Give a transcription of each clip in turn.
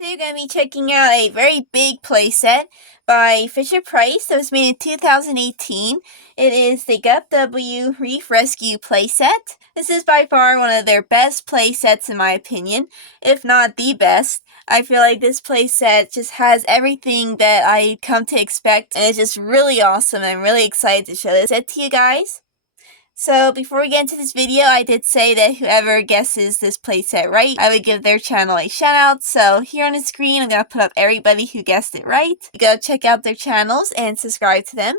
Today we're going to be checking out a very big playset by Fisher-Price that was made in 2018. It is the Gup W Reef Rescue playset. This is by far one of their best playsets in my opinion, if not the best. I feel like this playset just has everything that I come to expect, and it's just really awesome. I'm really excited to show this set to you guys. So before we get into this video, I did say that whoever guesses this playset right, I would give their channel a shout out. So here on the screen, I'm going to put up everybody who guessed it right. You go check out their channels and subscribe to them.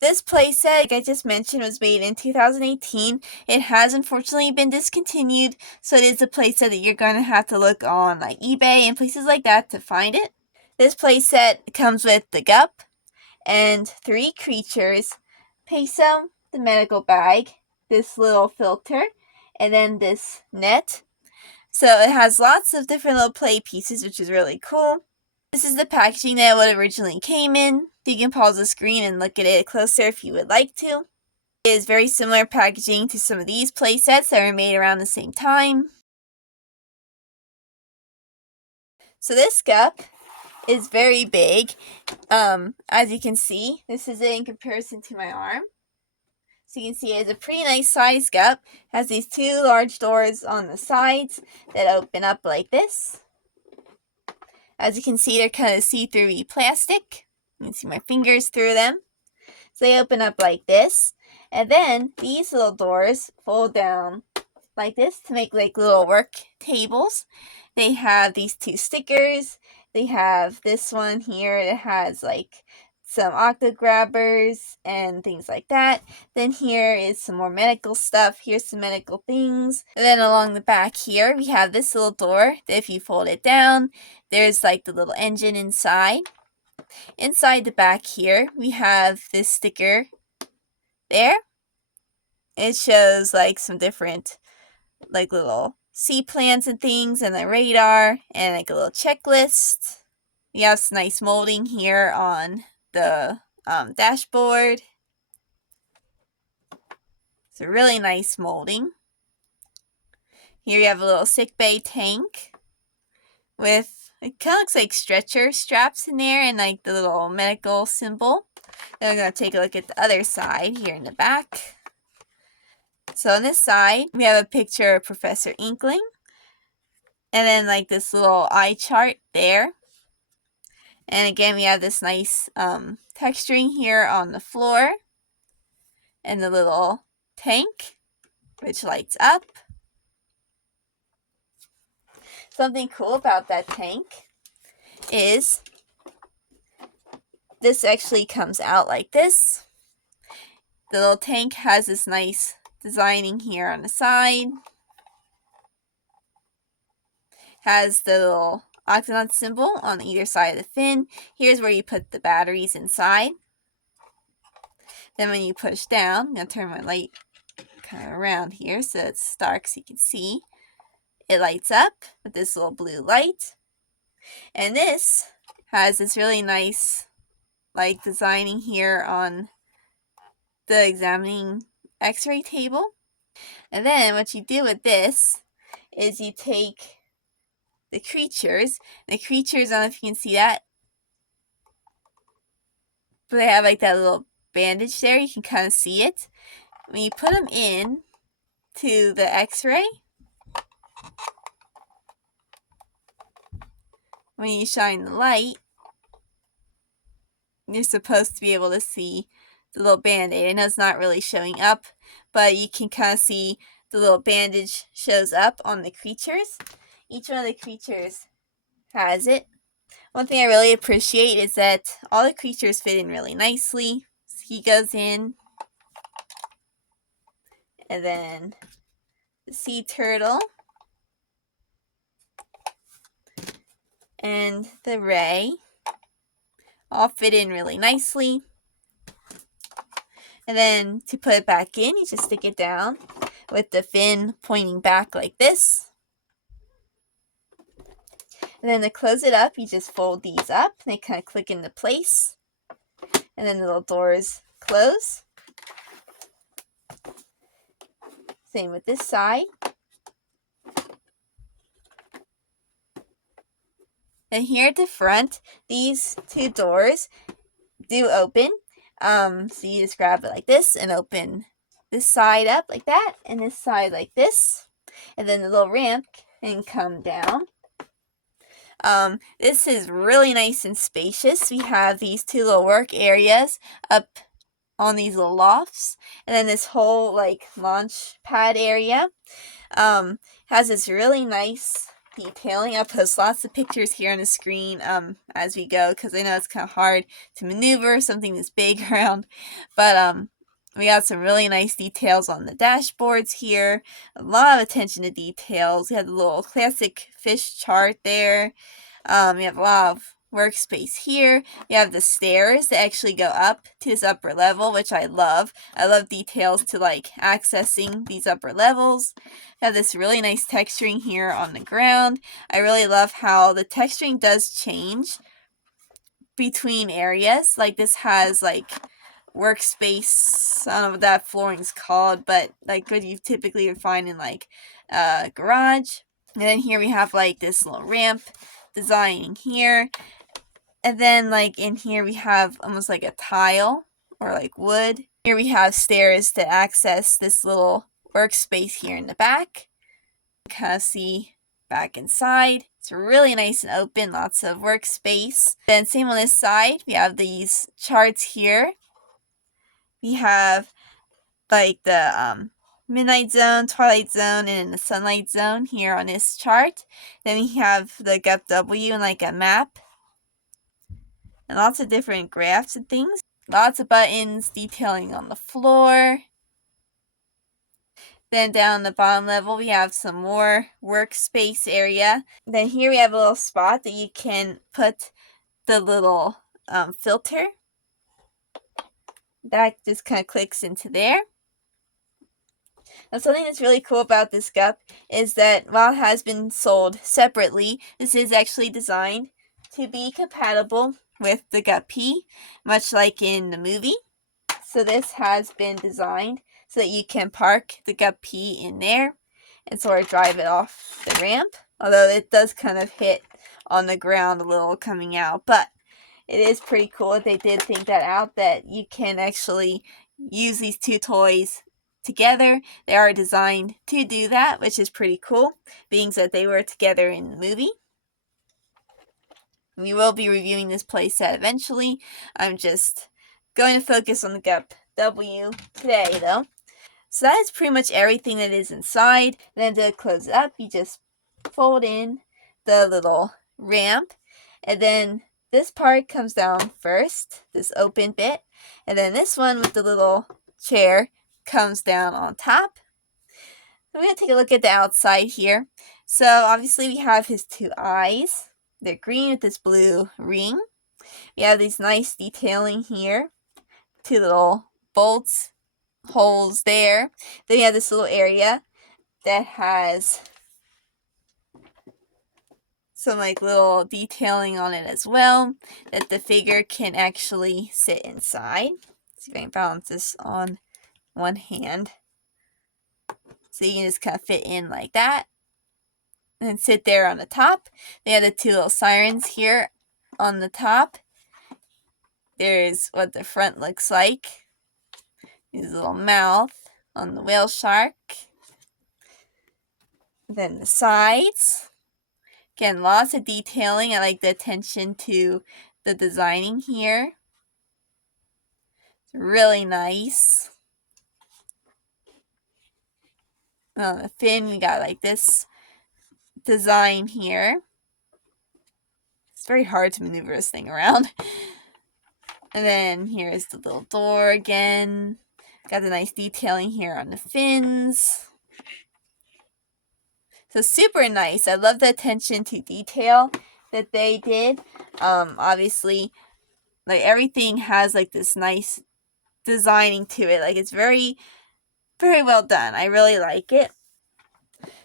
This playset, like I just mentioned, was made in 2018. It has unfortunately been discontinued, so it is a playset that you're going to have to look on like eBay and places like that to find it. This playset comes with the Gup and 3 creatures: Peso, the medical bag, this little filter, and then this net. So it has lots of different little play pieces, which is really cool. This is the packaging that it originally came in. You can pause the screen and look at it closer if you would like to. It is very similar packaging to some of these play sets that were made around the same time. So this Gup is very big. As you can see, this is it in comparison to my arm. So you can see it's a pretty nice size Gup. It has these 2 large doors on the sides that open up like this. As you can see, they're kind of see-through plastic. You can see my fingers through them. So they open up like this. And then these little doors fold down like this to make like little work tables. They have these 2 stickers. They have this one here that has like some octo grabbers and things like that. Then here is some more medical stuff. Here's some medical things. And then along the back here, we have this little door that if you fold it down, there's like the little engine inside. Inside the back here, we have this sticker there. It shows like some different like little sea plants and things, and the radar, and like a little checklist. We have some nice molding here on the dashboard. It's a really nice molding. Here you have a little sick bay tank with, it kind of looks like stretcher straps in there and like the little medical symbol. Then I'm going to take a look at the other side here in the back. So on this side, we have a picture of Professor Inkling. And then like this little eye chart there. And again, we have this nice texturing here on the floor. And the little tank, which lights up. Something cool about that tank is this actually comes out like this. The little tank has this nice designing here on the side. Has the little Octonaut symbol on either side of the fin. Here's where you put the batteries inside. Then when you push down, I'm going to turn my light kind of around here so it's dark so you can see. It lights up with this little blue light. And this has this really nice like designing here on the examining x-ray table. And then what you do with this is you take the creatures. I don't know if you can see that, but they have like that little bandage there. You can kind of see it. When you put them in to the x-ray, when you shine the light, you're supposed to be able to see the little band-aid. I know it's not really showing up, but you can kind of see the little bandage shows up on the creatures. Each one of the creatures has it. One thing I really appreciate is that all the creatures fit in really nicely. So he goes in, and then the sea turtle and the ray all fit in really nicely. And then to put it back in, you just stick it down with the fin pointing back like this. And then to close it up, you just fold these up. They kind of click into place. And then the little doors close. Same with this side. Then here at the front, these two doors do open. So you just grab it like this and open this side up like that, and this side like this, and then the little ramp can come down. This is really nice and spacious. We have these two little work areas up on these little lofts, and then this whole like launch pad area has this really nice detailing. I'll post lots of pictures here on the screen as we go, because I know it's kind of hard to maneuver something this big around, but we got some really nice details on the dashboards here. A lot of attention to details. We have the little classic fish chart there. We have a lot of workspace here. We have the stairs that actually go up to this upper level, which I love. I love details to like accessing these upper levels. We have this really nice texturing here on the ground. I really love how the texturing does change between areas. Like this has like workspace, I don't know what that flooring's called, but like what you typically would find in like a garage. And then here we have like this little ramp design here. And then like in here we have almost like a tile or like wood. Here we have stairs to access this little workspace here in the back. You kind of see back inside. It's really nice and open, lots of workspace. Then same on this side, we have these charts here. We have like the midnight zone, twilight zone, and the sunlight zone here on this chart. Then we have the Gup W and like a map. And lots of different graphs and things. Lots of buttons detailing on the floor. Then down the bottom level, we have some more workspace area. Then here we have a little spot that you can put the little filter. That just kind of clicks into there. And something that's really cool about this Gup is that while it has been sold separately, this is actually designed to be compatible with the Gup P, much like in the movie. So this has been designed so that you can park the Gup P in there and sort of drive it off the ramp. Although it does kind of hit on the ground a little coming out, but it is pretty cool that they did think that out, that you can actually use these two toys together. They are designed to do that, which is pretty cool, being that they were together in the movie. We will be reviewing this playset eventually. I'm just going to focus on the Gup W today, though. So that is pretty much everything that is inside. Then to close it up, you just fold in the little ramp, and then this part comes down first, this open bit, and then this one with the little chair comes down on top. I'm going to take a look at the outside here. So obviously we have his two eyes. They're green with this blue ring. We have these nice detailing here. Two little bolts, holes there. Then we have this little area that has some like little detailing on it as well, that the figure can actually sit inside. Let's see if I can balance this on one hand. So you can just kind of fit in like that and sit there on the top. They have the two little sirens here on the top. There's what the front looks like. His little mouth on the whale shark. Then the sides. Again, lots of detailing. I like the attention to the designing here. It's really nice. On the fin, we got like this design here. It's very hard to maneuver this thing around. And then here's the little door again. Got the nice detailing here on the fins. So super nice. I love the attention to detail that they did. Obviously, like everything has like this nice designing to it. Like it's very, very well done. I really like it.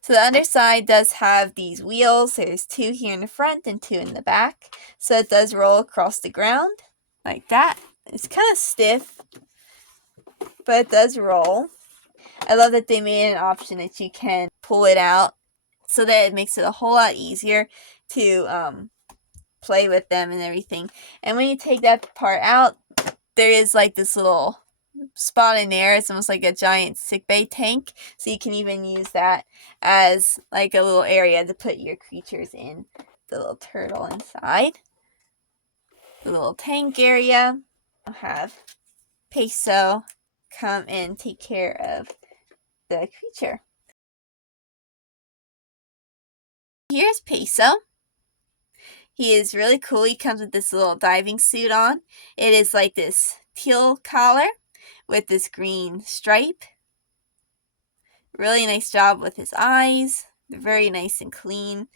So the underside does have these wheels. There's two here in the front and two in the back. So it does roll across the ground like that. It's kind of stiff, but it does roll. I love that they made an option that you can pull it out so that it makes it a whole lot easier to play with them and everything. And when you take that part out, there is like this little spot in there. It's almost like a giant sickbay tank. So you can even use that as like a little area to put your creatures in. The little turtle inside. The little tank area. I'll have Peso come and take care of the creature. Here's Peso. He is really cool. He comes with this little diving suit on. It is like this teal collar with this green stripe. Really nice job with his eyes. They're very nice and clean.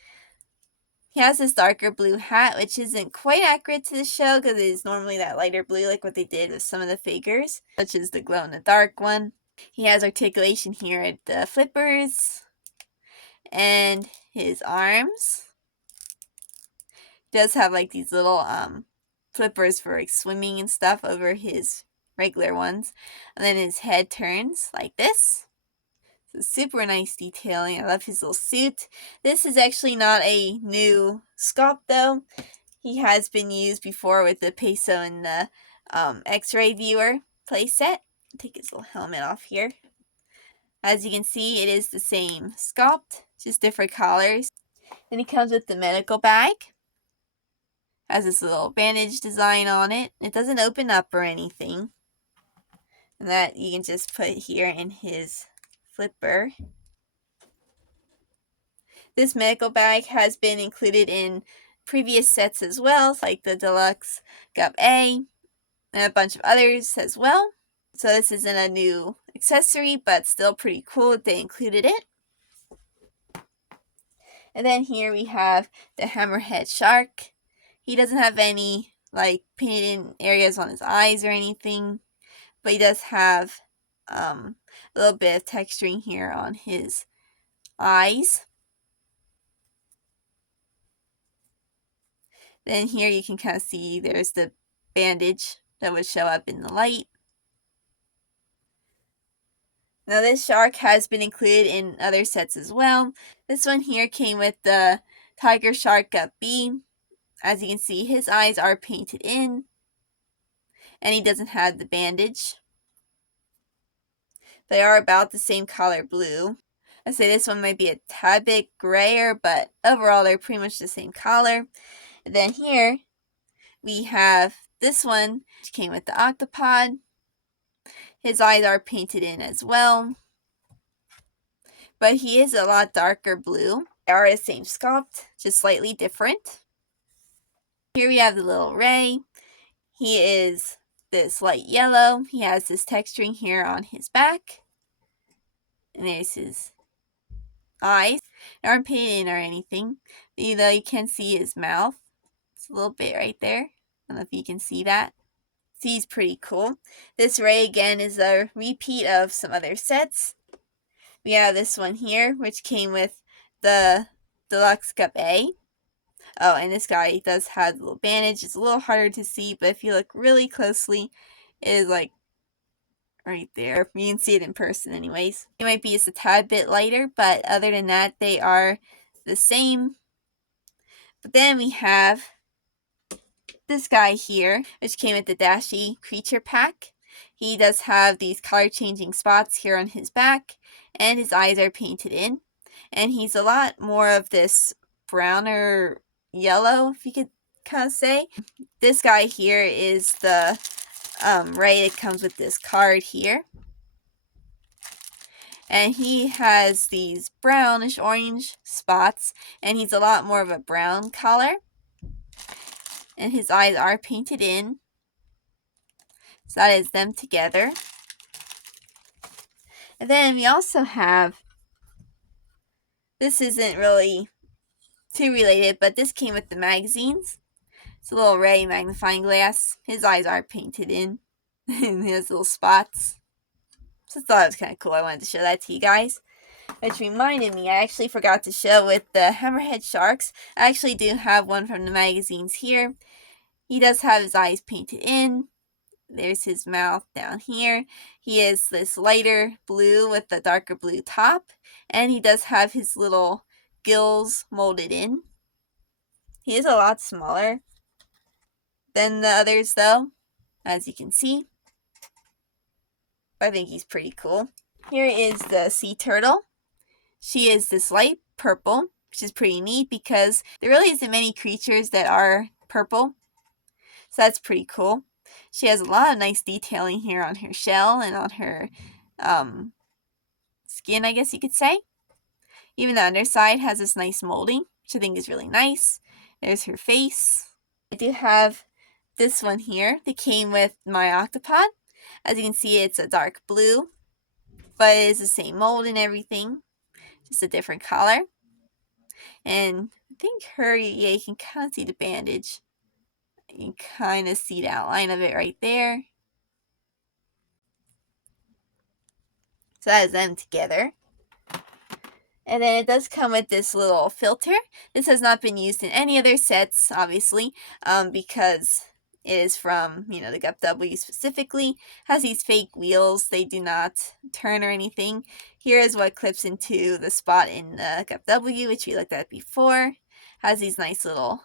He has this darker blue hat, which isn't quite accurate to the show because it is normally that lighter blue like what they did with some of the figures, such as the glow-in-the-dark one. He has articulation here at the flippers and his arms. He does have like these little flippers for like swimming and stuff over his regular ones. And then his head turns like this. So super nice detailing. I love his little suit. This is actually not a new sculpt though. He has been used before with the Peso and the X-ray viewer playset. Take his little helmet off here. As you can see, it is the same sculpt, just different colors. Then he comes with the medical bag. Has this little bandage design on it. It doesn't open up or anything. And that you can just put here in his flipper. This medical bag has been included in previous sets as well, like the Deluxe Gup A and a bunch of others as well. So this isn't a new accessory, but still pretty cool that they included it. And then here we have the hammerhead shark. He doesn't have any like painted in areas on his eyes or anything, but he does have a little bit of texturing here on his eyes. Then here you can kind of see there's the bandage that would show up in the light. Now this shark has been included in other sets as well. This one here came with the Tiger Shark Gup B. As you can see, his eyes are painted in, and he doesn't have the bandage. They are about the same color blue. I say this one might be a tad bit grayer, but overall they're pretty much the same color. And then here we have this one, which came with the octopod. His eyes are painted in as well, but he is a lot darker blue. They are the same sculpt, just slightly different. Here we have the little Ray. He is this light yellow. He has this texturing here on his back. And there's his eyes. They aren't painted in or anything, though you can see his mouth. It's a little bit right there. I don't know if you can see that. He's pretty cool. This Ray again is a repeat of some other sets. We have this one here, which came with the Deluxe Gup A. Oh, and this guy does have a little bandage. It's a little harder to see, but if you look really closely, it is like right there. You can see it in person anyways. It might be just a tad bit lighter, but other than that, they are the same. But then we have this guy here, which came with the Dashi Creature Pack. He does have these color changing spots here on his back, and his eyes are painted in. And he's a lot more of this browner yellow, if you could kind of say. This guy here is the Ray that comes with this card here. And he has these brownish orange spots, and he's a lot more of a brown color. And his eyes are painted in. So that is them together. And then we also have, this isn't really too related, but this came with the magazines. It's a little Ray magnifying glass. His eyes are painted in. And he has little spots. So I thought it was kind of cool. I wanted to show that to you guys. Which reminded me, I actually forgot to show with the hammerhead sharks. I actually do have one from the magazines here. He does have his eyes painted in. There's his mouth down here. He is this lighter blue with the darker blue top. And he does have his little gills molded in. He is a lot smaller than the others though, as you can see. I think he's pretty cool. Here is the sea turtle. She is this light purple, which is pretty neat because there really isn't many creatures that are purple. So that's pretty cool. She has a lot of nice detailing here on her shell and on her skin, I guess you could say. Even the underside has this nice molding, which I think is really nice. There's her face. I do have this one here that came with my octopod. As you can see, it's a dark blue, but it is the same mold and everything, just a different color. And I think her, yeah, you can kind of see the bandage. You can kind of see the outline of it right there. So that is them together. And then it does come with this little filter. This has not been used in any other sets, obviously, because it is from, the Gup W specifically. Has these fake wheels. They do not turn or anything. Here is what clips into the spot in the Gup W, which we looked at before. Has these nice little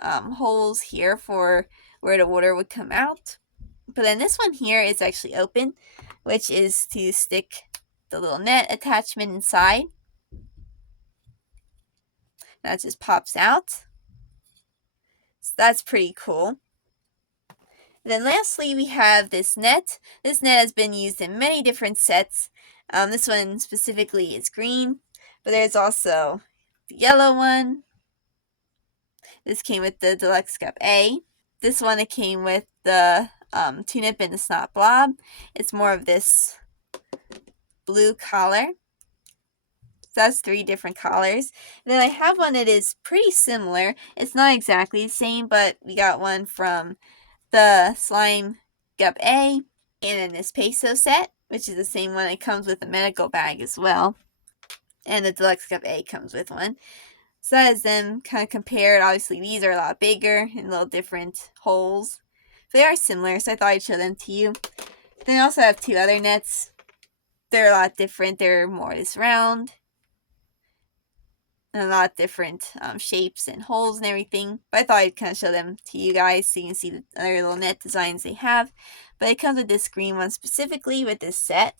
holes here for where the water would come out. But then this one here is actually open, which is to stick the little net attachment inside. That just pops out. So that's pretty cool. And then lastly, we have this net. This net has been used in many different sets. This one specifically is green, but there's also the yellow one. This came with the Deluxe Gup A. This one, it came with the Tunip and the Snot Blob. It's more of this blue collar. So that's 3 different colors. And then I have one that is pretty similar. It's not exactly the same, but we got one from the Slime Gup A and then this Peso set, which is the same one. It comes with a medical bag as well. And the Deluxe Gup A comes with one. So that is them kind of compared. Obviously, these are a lot bigger and little different holes. They are similar, so I thought I'd show them to you. Then I also have 2 other nets. They're a lot different. They're more this round. And a lot of different shapes and holes and everything. But I thought I'd kind of show them to you guys so you can see the other little net designs they have. But it comes with this green one specifically with this set.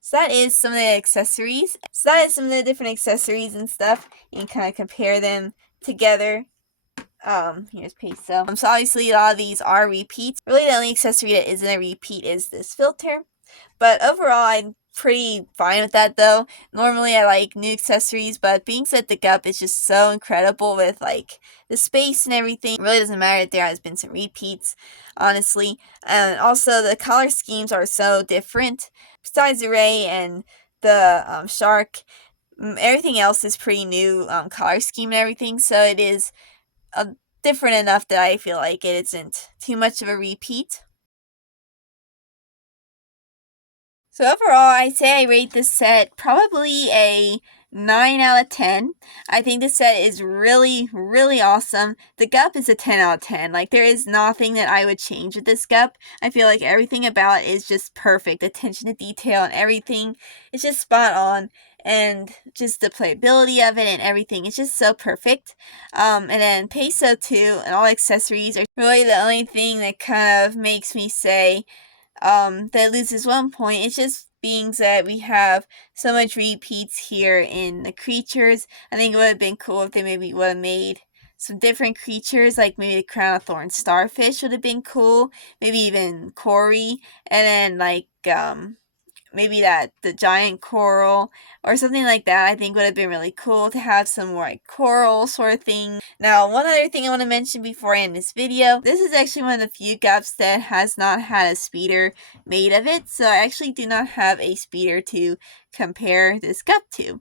So that is some of the accessories. So that is some of the different accessories and stuff. You can kind of compare them together. Here's Peso. So obviously a lot of these are repeats. Really the only accessory that isn't a repeat is this filter. But overall, I'm pretty fine with that though. Normally I like new accessories, but being said, the Gup is just so incredible with like the space and everything. It really doesn't matter if there has been some repeats, honestly. And also the color schemes are so different. Besides the ray and the shark, everything else is pretty new color scheme and everything. So it is different enough that I feel like it isn't too much of a repeat. So overall, I'd say I rate this set probably a 9 out of 10. I think this set is really, really awesome. The Gup is a 10 out of 10. Like, there is nothing that I would change with this Gup. I feel like everything about it is just perfect. Attention to detail and everything. It's just spot on. And just the playability of it and everything. It's just so perfect. And then Peso too, and all accessories are really the only thing that kind of makes me say that loses 1 point. It's just being that we have so much repeats here in the creatures. I think it would have been cool if they maybe would have made some different creatures, like maybe the crown of thorns starfish would have been cool. Maybe even Cory, and then like maybe the giant coral or something like that. I think would have been really cool to have some more like coral sort of thing. Now, one other thing I want to mention before I end this video, this is actually one of the few Gups that has not had a speeder made of it, so I actually do not have a speeder to compare this Gup to.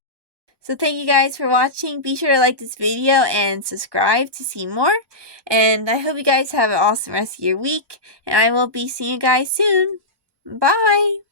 So thank you guys for watching. Be sure to like this video and subscribe to see more. And I hope you guys have an awesome rest of your week, and I will be seeing you guys soon. Bye!